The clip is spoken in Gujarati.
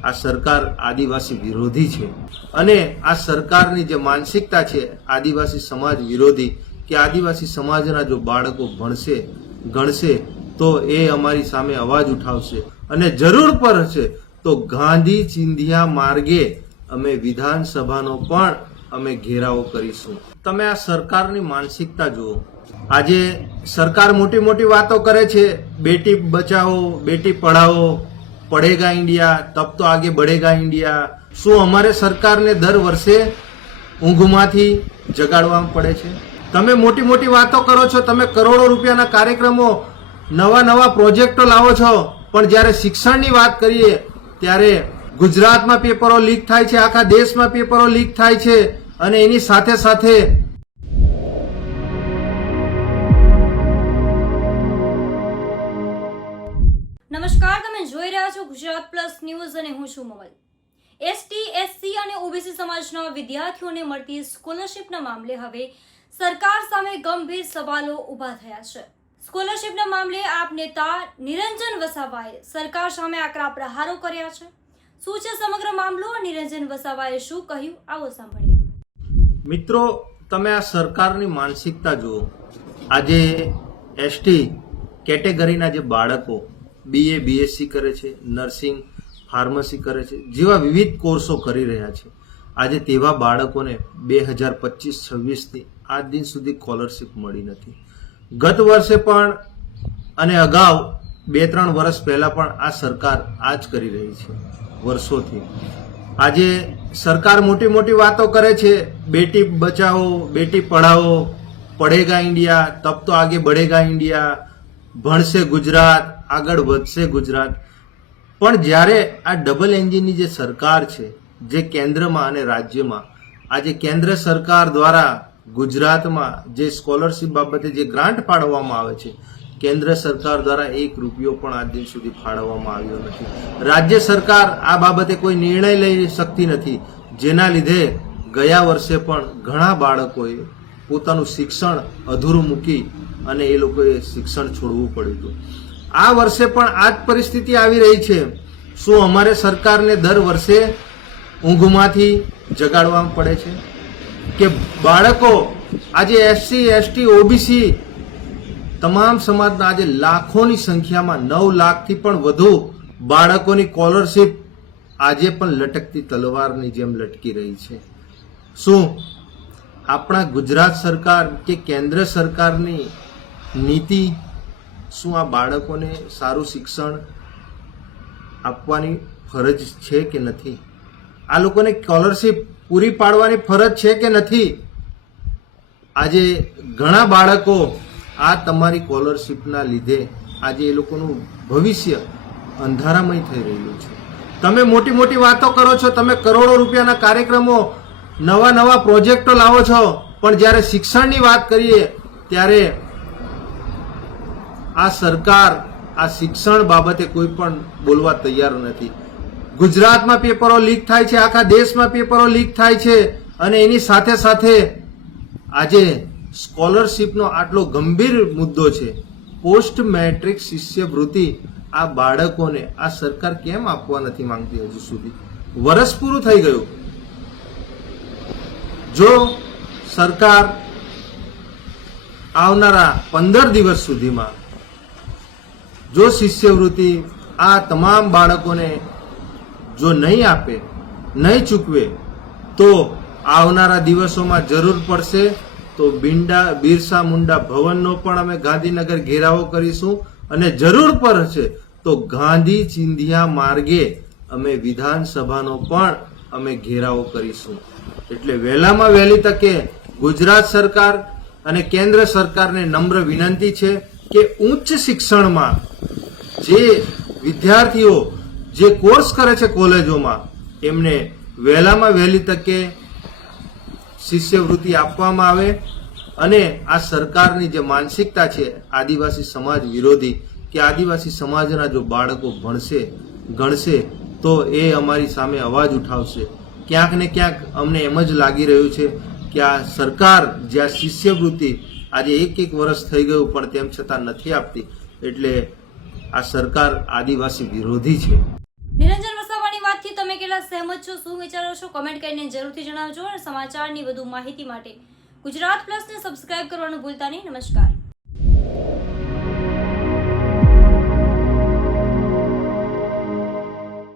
આ સરકાર આદિવાસી વિરોધી છે અને આ સરકારની જે માનસિકતા છે આદિવાસી સમાજ વિરોધી કે આદિવાસી સમાજના જો બાળકો ભણશે ગણશે તો એ અમારી સામે અવાજ ઉઠાવશે અને જરૂર પડશે તો ગાંધી ચિંધિયા માર્ગે અમે વિધાનસભાનો પણ અમે ઘેરાવો કરીશું। તમે આ સરકારની માનસિકતા જુઓ। આજે સરકાર મોટી મોટી વાતો કરે છે, બેટી બચાવો બેટી પઢાઓ, पढ़ेगा इंडिया तब तो आगे बढ़ेगा इंडिया। શું અમારે સરકારને દર વર્ષે ઊંઘમાંથી જગાડવામાં પડે છે? તમે મોટી મોટી વાતો કરો છો, તમે કરોડો રૂપિયાના કાર્યક્રમો નવા નવા પ્રોજેક્ટો લાવો છો, પણ જ્યારે શિક્ષણની વાત કરીએ ત્યારે ગુજરાતમાં પેપરો લીક થાય છે, આખા દેશમાં પેપરો લીક થાય છે અને એની સાથે સાથે નમસ્કાર, તમે જોઈ રહ્યા છો ગુજરાત પ્લસ ન્યૂઝ અને હું છું મમલ। એસટી, એસસી અને ઓબીસી સમાજના વિદ્યાર્થીઓને મળતી સ્કોલરશિપના મામલે હવે સરકાર સામે ગંભીર સવાલો ઊભા થયા છે। સ્કોલરશિપના મામલે આપ નેતા નિરંજન વસાવાએ સરકાર સામે આકરા પ્રહારો કર્યા છે। શું છે સમગ્ર મામલો? નિરંજન વસાવાએ શું કહ્યું, આવો સાંભળીએ। મિત્રો, તમે આ સરકારની માનસિકતા જુઓ। આજે એસટી કેટેગરીના જે બાળકો બીએ બીએસસી કરે છે, નર્સિંગ ફાર્મસી કરે છે, જેવા વિવિધ કોર્સો કરી રહ્યા છે, આજે તેવા બાળકોને 2025-26થી આજ દિન સુધી સ્કોલરશિપ મળી નથી। ગત વર્ષે પણ અને અગાઉ 2-3 વર્ષ પહેલા પણ આ સરકાર આ જ કરી રહી છે વર્ષોથી। આજે સરકાર મોટી મોટી વાતો કરે છે, બેટી બચાવો બેટી પઢાઓ, पढ़ेगा इंडिया तब तो आगे बढ़ेगा इंडिया, ભણશે ગુજરાત આગળ વધશે ગુજરાત। પણ જ્યારે આ ડબલ એન્જિનની જે સરકાર છે, જે કેન્દ્રમાં અને રાજ્યમાં, આજે કેન્દ્ર સરકાર દ્વારા ગુજરાતમાં જે સ્કોલરશિપ બાબતે જે ગ્રાન્ટ ફાળવવામાં આવે છે, કેન્દ્ર સરકાર દ્વારા 1 રૂપિયો પણ આજ દિન સુધી ફાળવવામાં આવ્યો નથી। રાજ્ય સરકાર આ બાબતે કોઈ નિર્ણય લઈ શકતી નથી, જેના લીધે ગયા વર્ષે પણ ઘણા બાળકોએ પોતાનું શિક્ષણ અધૂરું મૂકી અને એ લોકોએ શિક્ષણ છોડવું પડ્યું હતું। આ વર્ષે પણ આ જ પરિસ્થિતિ આવી રહી છે। શું અમારે સરકારને દર વર્ષે ઊંઘમાંથી જગાડવામાં પડે છે કે બાળકો આજે એસસી એસટી ઓબીસી તમામ સમાજના આજે લાખોની સંખ્યામાં 9 લાખથી પણ વધુ બાળકોની સ્કોલરશિપ આજે પણ લટકતી તલવારની જેમ લટકી રહી છે। શું આપણા ગુજરાત સરકાર કે કેન્દ્ર સરકારની નીતિ શું આ બાળકોને સારું શિક્ષણ આપવાની ફરજ છે કે નથી? આ લોકોને સ્કોલરશિપ પૂરી પાડવાની ફરજ છે કે નથી? આજે ઘણા બાળકો આ તમારી સ્કોલરશિપના લીધે આજે એ લોકોનું ભવિષ્ય અંધારામય થઈ રહ્યું છે। તમે મોટી મોટી વાતો કરો છો, તમે કરોડો રૂપિયાના કાર્યક્રમો નવા નવા પ્રોજેક્ટો લાવો છો, પણ જ્યારે શિક્ષણની વાત કરીએ ત્યારે આ સરકાર આ શિક્ષણ બાબતે કોઈ પણ બોલવા તૈયાર નથી। ગુજરાતમાં પેપરો લીક થાય છે, આખા દેશમાં પેપરો લીક થાય છે અને એની સાથે સાથે આજે સ્કોલરશિપનો આટલો ગંભીર મુદ્દો છે, પોસ્ટ મેટ્રિક શિષ્યવૃત્તિ આ બાળકોને આ સરકાર કેમ આપવા નથી માંગતી? હજુ સુધી વર્ષ પૂરું થઈ ગયું। જો સરકાર આવનારા 15 દિવસ સુધીમાં જો શિષ્યવૃત્તિ આ તમામ બાળકોને જો નહીં આપે, નહીં ચૂકવે, તો આવનારા દિવસોમાં જરૂર પડશે તો બિરસા મુંડા ભવનનો પણ અમે ગાંધીનગર ઘેરાવો કરીશું અને જરૂર પડશે તો ગાંધી ચિંધિયા માર્ગે અમે વિધાનસભાનો પણ અમે ઘેરાવો કરીશું। એટલે વહેલામાં વહેલી તકે ગુજરાત સરકાર અને કેન્દ્ર સરકારને નમ્ર વિનંતી છે કે ઉચ્ચ શિક્ષણમાં જે વિદ્યાર્થીઓ જે કોર્સ કરે છે કોલેજોમાં, એમને વહેલામાં વહેલી તકે શિષ્યવૃત્તિ આપવામાં આવે અને આ સરકારની જે માનસિકતા છે આદિવાસી સમાજ વિરોધી કે આદિવાસી સમાજના જો બાળકો ભણશે ગણશે તો એ અમારી સામે અવાજ ઉઠાવશે। ક્યાંક ને ક્યાંક અમને એમ જ લાગી રહ્યું છે કે આ સરકાર જે આ શિષ્યવૃત્તિ આજે 1 વર્ષ થઈ ગયું પણ તેમ છતાં નથી આપતી, એટલે આ સરકાર આદિવાસી વિરોધી છે। નિરંજન વસાવાની વાતથી પહેલા સહેમત છો, શું વિચારો છો, કમેન્ટ કરીને જરૂરથી જણાવજો અને સમાચારની વધુ માહિતી માટે ગુજરાત પ્લસને સબસ્ક્રાઇબ કરવાનું ભૂલતા નહીં. નમસ્કાર.